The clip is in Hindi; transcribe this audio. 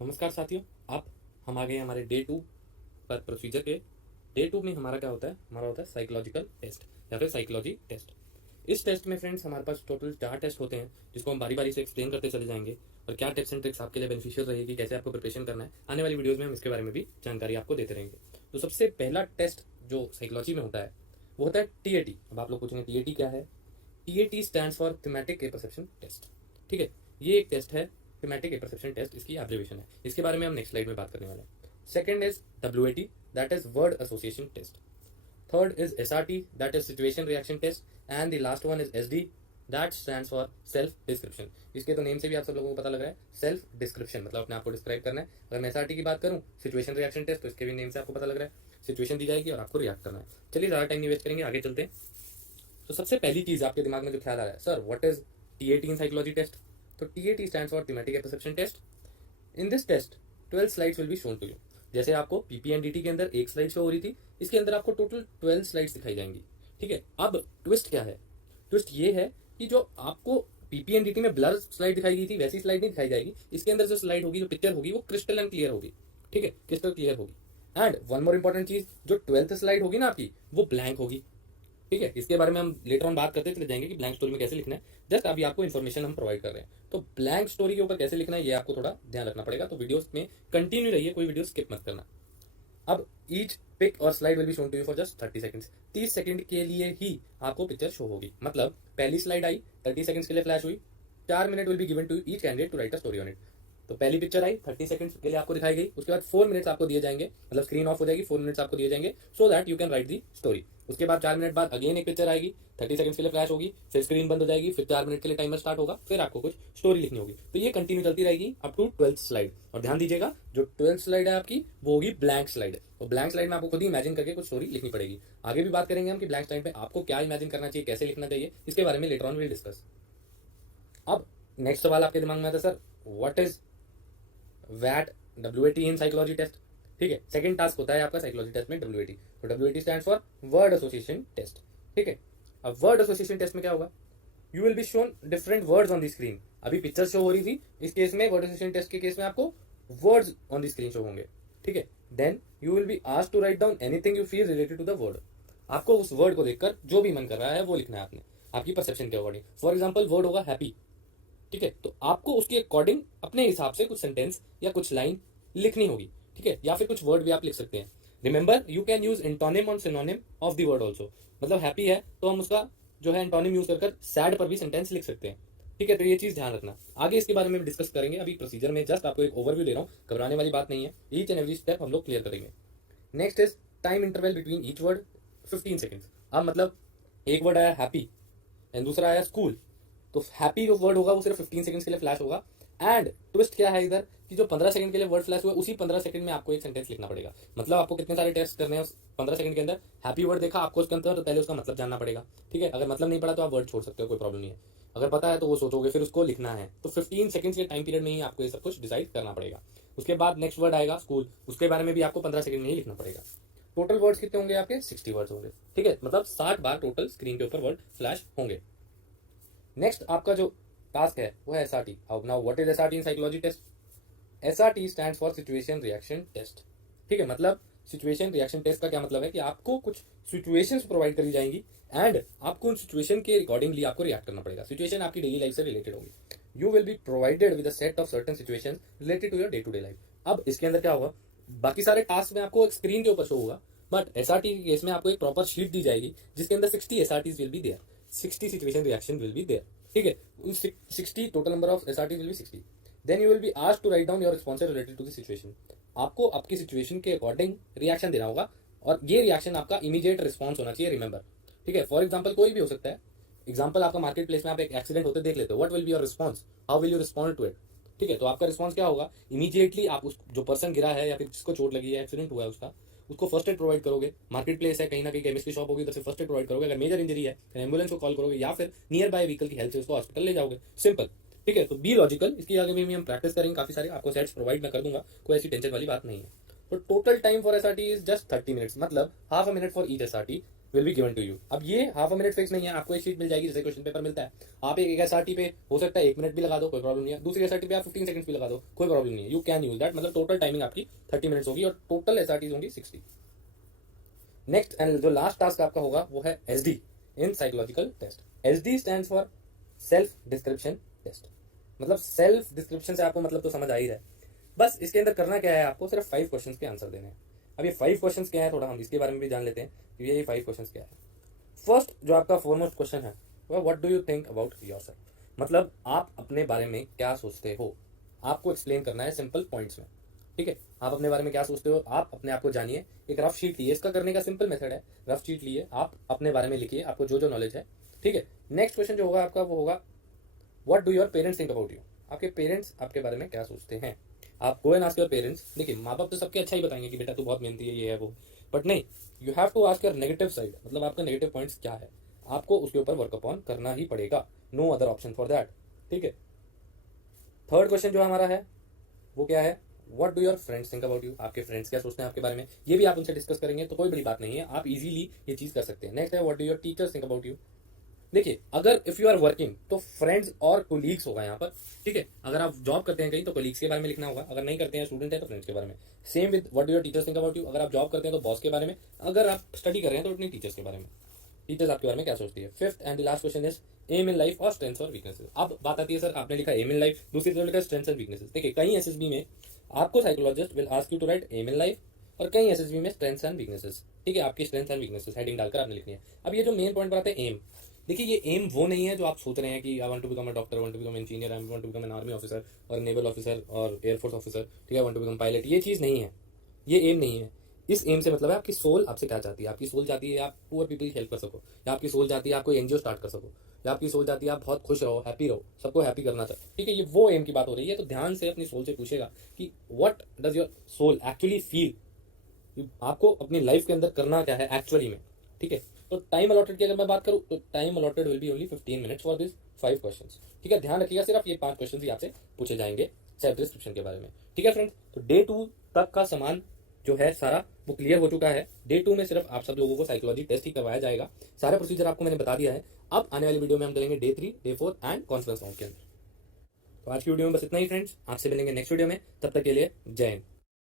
नमस्कार साथियों, आप हम आ गए हैं हमारे डे 2 पर प्रोसीजर के। डे 2 में हमारा क्या होता है? हमारा होता है साइकोलॉजिकल टेस्ट या फिर साइकोलॉजी टेस्ट। इस टेस्ट में फ्रेंड्स हमारे पास टोटल 4 टेस्ट होते हैं, जिसको हम बारी बारी से एक्सप्लेन करते चले जाएंगे और क्या टिप्स एंड ट्रिक्स आपके लिए बेनिफिशियल रहेगी, कैसे आपको प्रिपरेशन करना है। आने वाली वीडियोज़ में हम इसके बारे में भी जानकारी आपको देते रहेंगे। तो सबसे पहला टेस्ट जो साइकोलॉजी में होता है वो होता है TAT। अब आप लोग पूछेंगे TAT क्या है? TAT stands for thematic apperception test. ठीक है, ये एक टेस्ट है, थीमेटिक ए परसेप्शन टेस्ट, इसकी एब्रिविएशन है। इसके बारे में हम नेक्स्ट स्लाइड में बात करने वाले हैं। Second is WAT, that is word association test. Third is SRT, that is situation reaction test. And the last one is SD, that stands for self description. इसके तो नेम से भी आप सब लोगों को पता लग रहा है, सेल्फ डिस्क्रिप्शन मतलब अपने आप को डिस्क्राइब करना है। अगर मैं SRT की बात करूं, सिचुएशन रिएक्शन टेस्ट, तो इसके भी नेम से आपको पता लग रहा है, सिचुएशन दी जाएगी और आपको रिएक्ट करना है। चलिए ज़्यादा टाइम नहीं वेस्ट करेंगे, आगे चलते हैं। तो सबसे पहली चीज आपके दिमाग में जो ख्याल आ रहा है, sir what is TAT in psychology test? तो TAT stands for thematic apperception test. In this test 12 slides will be shown to you. जैसे आपको PPNDT के अंदर एक स्लाइड शो हो रही थी, इसके अंदर आपको टोटल 12 स्लाइड्स दिखाई जाएंगी। ठीक है, अब ट्विस्ट क्या है? ट्विस्ट ये है कि जो आपको PPNDT में ब्लर स्लाइड दिखाई गई थी, वैसी स्लाइड नहीं दिखाई जाएगी। इसके अंदर जो स्लाइड होगी, जो पिक्चर होगी, वो क्रिस्टल एंड क्लियर होगी। ठीक है, क्रिस्टल क्लियर होगी। एंड वन मोर इंपॉर्टेंट चीज, जो 12th स्लाइड होगी ना आपकी, वो ब्लैंक होगी। ठीक है, इसके बारे में हम लेटर ऑन बात करते चले जाएंगे कि ब्लैंक स्टोरी में कैसे लिखना है। जस्ट अभी आपको इन्फॉर्मेशन हम प्रोवाइड कर रहे हैं। तो ब्लैंक स्टोरी के ऊपर कैसे लिखना है, ये आपको थोड़ा ध्यान रखना पड़ेगा। तो वीडियोस में कंटिन्यू रहिए, कोई वीडियो स्किप मत करना। अब ईच पिक और slide will be shown to you for just 30 seconds. 30 second के लिए ही आपको पिक्चर शो होगी। मतलब पहली स्लाइड आई, 30 सेकंड्स के लिए फ्लैश हुई, 4 minute will be given to each candidate to write a story on it. तो पहली पिक्चर आई, 30 सेकंड्स के लिए आपको दिखाई गई। उसके बाद 4 मिनट्स आपको दिए जाएंगे, मतलब स्क्रीन ऑफ हो जाएगी, 4 मिनट्स आपको दिए जाएंगे so that you can write the story. उसके बाद 4 मिनट बाद अगेन एक पिक्चर आएगी, 30 सेकंड्स के लिए फ्लैश होगी, फिर स्क्रीन बंद हो जाएगी, फिर 4 मिनट के लिए टाइमर स्टार्ट होगा, फिर आपको कुछ स्टोरी लिखनी होगी। तो ये कंटिन्यू चलती रहेगी अप टू 12th स्लाइड। और ध्यान दीजिएगा, जो 12th स्लाइड है आपकी, वो होगी ब्लैंक स्लाइड। और ब्लैंक स्लाइड में आपको खुद ही इमेजिन करके कुछ स्टोरी लिखनी पड़ेगी। आगे भी बात करेंगे हम कि ब्लैंक स्लाइड पे आपको क्या इमेजिन करना चाहिए, कैसे लिखना चाहिए, इसके बारे में लेटर ऑन विल डिस्कस। अब नेक्स्ट सवाल आपके दिमाग में आता है, सर व्हाट इज वैट WAT इन साइकोलॉजी टेस्ट? ठीक है, सेकंड टास्क होता है आपका साइकोलॉजी टेस्ट में WAT। तो WAT stands for word association test. ठीक है, अब वर्ड एसोसिएशन टेस्ट में क्या होगा? You will be shown different words on the screen. अभी पिक्चर शो हो रही थी, इस केस में वर्ड एसोसिएशन टेस्ट के केस में आपको words on the screen show होंगे। ठीक है, then you will be asked to write down anything you feel related to the word. आपको उस वर्ड को देखकर जो भी मन कर रहा है वो लिखना है आपने, आपकी परसेप्शन के अकॉर्डिंग। फॉर एग्जाम्पल वर्ड होगा हैप्पी। ठीक है, तो आपको उसके अकॉर्डिंग अपने हिसाब से कुछ सेंटेंस या कुछ लाइन लिखनी होगी। ठीक है, या फिर कुछ वर्ड भी आप लिख सकते हैं। Remember, you can use antonym on synonym of the word also. मतलब हैप्पी है तो हम उसका जो है एंटोनिम यूज कर सैड पर भी सेंटेंस लिख सकते हैं। ठीक है, तो ये चीज ध्यान रखना। आगे इसके बारे में डिस्कस करेंगे। अभी प्रोसीजर में जस्ट आपको एक ओवरव्यू दे रहा हूँ, घबराने वाली बात नहीं है। ईच एंड एवरी स्टेप हम लोग क्लियर करेंगे। Next is time interval between each word, 15 seconds. अब मतलब एक वर्ड आया हैप्पी एंड दूसरा आया स्कूल, तो हैप्पी जो वर्ड होगा वो सिर्फ 15 सेकंड्स के लिए फ्लैश होगा। एंड ट्विस्ट क्या है इधर कि जो 15 सेकंड के लिए वर्ड फ्लैश हुआ, उसी 15 सेकंड में आपको एक सेंटेंस लिखना पड़ेगा। मतलब आपको कितने सारे टेस्ट करने हैं उस 15 सेकंड के अंदर। हैप्पी वर्ड देखा आपको उसके अंदर, तो पहले उसका मतलब जानना पड़ेगा। ठीक है, अगर मतलब नहीं पड़ा तो आप वर्ड छोड़ सकते हो, कोई प्रॉब्लम नहीं है। अगर पता है तो वो सोचोगे, फिर उसको लिखना है। तो 15 सेकंड्स के टाइम पीरियड में ही आपको ये सब कुछ डिसाइड करना पड़ेगा। उसके बाद नेक्स्ट वर्ड आएगा स्कूल, उसके बारे में भी आपको 15 सेकंड में ही लिखना पड़ेगा। टोटल वर्ड्स कितने होंगे आपके? 60 वर्ड्स होंगे। ठीक है, मतलब 60 बार टोटल स्क्रीन के ऊपर वर्ड फ्लैश होंगे। नेक्स्ट आपका जो टास्क है वो है SRT। अब now what is SRT in psychology test? SRT stands for situation reaction test. ठीक है, मतलब सिचुएशन रिएक्शन टेस्ट का क्या मतलब है कि आपको कुछ सिचुएशंस प्रोवाइड करी जाएंगी एंड आपको उन सिचुएशन के अकॉर्डिंगली आपको रिएक्ट करना पड़ेगा। सिचुएशन आपकी डेली लाइफ से रिलेटेड होगी। You will be provided with a set of certain situations related to your day to day life. अब इसके अंदर क्या होगा, बाकी सारे टास्क में आपको एक स्क्रीन के ऊपर शो होगा, बट SRT के केस में आपको एक प्रॉपर शीट दी जाएगी जिसके अंदर 60 SRTs will be there, 60 situation reaction will be there. ठीक है, 60 total number of SRTs will be 60। Then you will be asked to write down your responses related to the situation. आपको आपकी सिचुएशन के अकॉर्डिंग रिएक्शन देना होगा और ये रिएक्शन आपका इमीडिएट रिस्पॉन्स होना चाहिए, रिमेंबर। ठीक है, फॉर एग्जाम्पल कोई भी हो सकता है। एग्जाम्पल आपका मार्केट प्लेस में आप एक एक्सीडेंट होते देख लेते हो, what will be your response, how will you respond to it? ठीक है, तो आपका रिस्पॉन्स क्या होगा? इमीडिएटली आप उस जो पर्सन गिरा है या फिर जिसको चोट लगी है, एक्सीडेंट हुआ है उसको फर्स्ट एड प्रोवाइड करोगे। मार्केट प्लेस है, कहीं ना कहीं केमिस्ट की शॉप होगी, उधर से फर्स्ट एड प्रोवाइड करोगे। अगर मेजर इंजरी है तो एम्बुलेंस को कॉल करोगे या फिर नियर बाय व्हीकल की हेल्प से उसको हॉस्पिटल ले जाओगे। सिंपल। ठीक है, तो बी लॉजिकल। इसकी आगे भी हम प्रैक्टिस करेंगे, काफी सारे आपको सेट्स प्रोवाइड मैं कर दूंगा, कोई ऐसी टेंशन वाली बात नहीं है। तो total time for SRT is just 30 minutes, मतलब half a minute for each SRT। Will be given to you. अब ये हाफ अ मिनट फिक्स नहीं है, आपको एक शीट मिल जाएगी जैसे क्वेश्चन पेपर मिलता है। आप एक एसआरटी पे हो सकता है 1 मिनट भी लगा दो, कोई प्रॉब्लम नहीं है। दूसरी एसआरटी पे आप 15 सेकंड्स भी लगा दो, कोई प्रॉब्लम नहीं है। यू कैन यूज दैट, मतलब टोटल टाइमिंग आपकी 30 मिनट्स होगी और टोटल एसआरटीज होंगी 60। नेक्स्ट एंड जो लास्ट टास्क आपका होगा वो है SD in psychological test. SD stands for self description test. मतलब सेल्फ डिस्क्रिप्शन से आपको मतलब तो समझ आ ही रहा है। बस इसके अंदर करना क्या है, आपको सिर्फ 5 क्वेश्चंस के आंसर देने हैं। अब ये 5 क्वेश्चंस क्या है, थोड़ा हम इसके बारे में भी जान लेते हैं कि ये 5 क्वेश्चंस क्या है। फर्स्ट जो आपका फॉरमोस्ट क्वेश्चन है वह what do you think about yourself. मतलब आप अपने बारे में क्या सोचते हो, आपको एक्सप्लेन करना है सिंपल पॉइंट्स में। ठीक है, आप अपने बारे में क्या सोचते हो, आप अपने आप को जानिए। एक रफ शीट लिए, इसका करने का सिंपल मेथड है, रफ शीट लिए आप अपने बारे में लिखिए, आपको जो जो नॉलेज है। ठीक है, नेक्स्ट क्वेश्चन जो होगा आपका वो होगा what do your parents think about you. आपके पेरेंट्स आपके बारे में क्या सोचते हैं। आप go and ask your parents. देखिए माँ बाप तो सबके अच्छा ही बताएंगे कि बेटा तू बहुत मेहनती है, ये है वो, बट नहीं, you have to ask your negative side. मतलब आपका नेगेटिव पॉइंट्स क्या है, आपको उसके ऊपर वर्क अपॉन करना ही पड़ेगा, no other option for that. ठीक है, थर्ड क्वेश्चन जो हमारा है वो क्या है, what do your friends think about you. आपके फ्रेंड्स क्या सोचते हैं आपके बारे में, ये भी आप उनसे डिस्कस करेंगे तो कोई बड़ी बात नहीं है, आप इजीली ये चीज कर सकते हैं। नेक्स्ट है what do your teachers think about you. देखिए अगर इफ यू आर वर्किंग तो फ्रेंड्स और कोलीग्स होगा यहाँ पर। ठीक है, अगर आप जॉब करते हैं कहीं तो कोलीग्स के बारे में लिखना होगा, अगर नहीं करते हैं स्टूडेंट है तो फ्रेंड्स के बारे में। Same with what do your teachers think about you. अगर आप जॉब करते हैं तो बॉस के बारे में, अगर आप स्टडी कर रहे हैं तो अपने टीचर्स के बारे में, टीचर्स आपके बारे में क्या सोचती है। Fifth and last question is aim in life और स्ट्रेंथ्स और वीकनेसेस। अब बात आती है सर आपने लिखा एम इन लाइफ, दूसरी तरफ लिखा स्ट्रेंथ्स एंड वीकनेसेस। देखिए कई एसएसबी में आपको psychologist will ask you to write aim in life और कई एसएसबी में स्ट्रेंथ्स एंड वीकनेसेस। ठीक है, आपकी स्ट्रेंथ्स एंड वीकनेसेस हेडिंग डालकर आपने लिखनी है। अब ये जो मेन पॉइंट बताते हैं एम, देखिए ये एम वो नहीं है जो आप सोच रहे हैं कि I want to become a doctor, want to become engineer, I want to become an army officer और नेवल ऑफिसर और एयरफोर्स ऑफिसर। ठीक है, वांट टू बिकम पायलट, ये चीज़ नहीं है, ये एम नहीं है। इस एम से मतलब है आपकी सोल आपसे क्या चाहती है। आपकी सोल चाहती है आप पुअर पीपल की हेल्प कर सको, या आपकी सोल चाहती है आप कोई एनजीओ स्टार्ट कर सको, या आपकी सोल चाहती है आप बहुत खुश रहो, हैप्पी रहो, सबको हैप्पी करना चाहते। ठीक है, ये वो एम की बात हो रही है। तो ध्यान से अपनी सोल से पूछेगा कि what does your soul actually feel, आपको अपनी लाइफ के अंदर करना क्या है एक्चुअली में। ठीक है, तो टाइम अलॉटेड की अगर मैं बात करूँ तो time allotted will be only 15 minutes for this 5 questions. ठीक है, ध्यान रखिएगा सिर्फ ये 5 क्वेश्चंस ही आपसे पूछे जाएंगे सेल्फ डिस्क्रिप्शन के बारे में। ठीक है फ्रेंड्स, तो डे 2 तक का सामान जो है सारा वो क्लियर हो चुका है। डे 2 में सिर्फ आप सब लोगों को साइकोलॉजी टेस्ट ही करवाया जाएगा। सारा प्रोसीजर आपको मैंने बता दिया है। अब आने वाली वीडियो में हम करेंगे day 3, day 4 and conference round के अंदर। तो आज की वीडियो में बस इतना ही फ्रेंड्स, आपसे मिलेंगे नेक्स्ट वीडियो में, तब तक के लिए जय हिंद।